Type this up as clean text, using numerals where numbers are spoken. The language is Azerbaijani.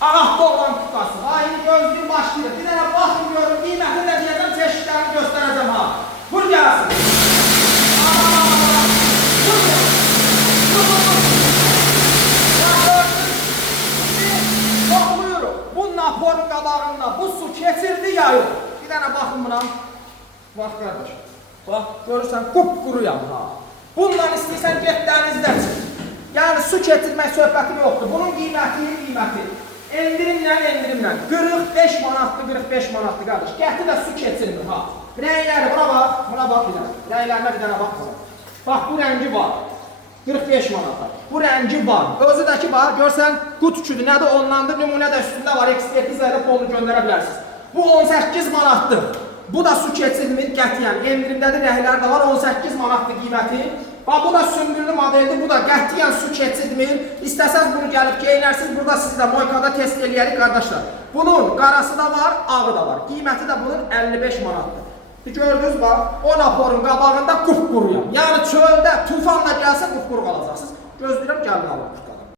Ağahda olan kupası. Aynı gözlüğün başlayır. Bir tane bakın görün. Qiymətini də deyəcəm, çeşitlərini göstərəcəm ha. Vur gəlsin. Bakmıyorum. Bu Naporun qabağında bu su keçirdi ya yok. Bir tane bakın buna. Bak kardeş. Bak görürsən qupquruyam ha. Bundan istəyirsən get dənizdə çıx. Yəni su keçirmək söhbəti yoxdur. Bunun qiyməti. Endirimlə 45 manatdır, 45 manatdır qardaş. Gətir də su keçirmir ha. Rəngləri buna bax bir dənə. Rənglərinə bir dənə bax. Bax bu rəngi var. 45 manata. Bu rəngi var. Özü də ki var, görsən qut üçüdür. Nədir onlandır, nümunə də üstündə var. Ekspertizlərdə pulunu göndərə bilərsiniz. Bu 18 manatdır. Bu da su keçirmir qətiyyən. Endirimdədir, rəngləri də var. 18 manatdır qiyməti. Bax bu da sümbüllü modeldir. Bu da qətiyyən su keçirmir. İstəsəz bunu gəlib geyinərsiniz. Burada sizdə moykada test eləyərik qardaşlar. Bunun qarası da var, ağı da var. Qiyməti də bunun 55 manatdır. Gördünüz bax, o Naporun qabağında qupquruyam. Yəni çöldə tufanla gəlsə qupquru qalacaqsınız. Gözləyirəm gəlin alın.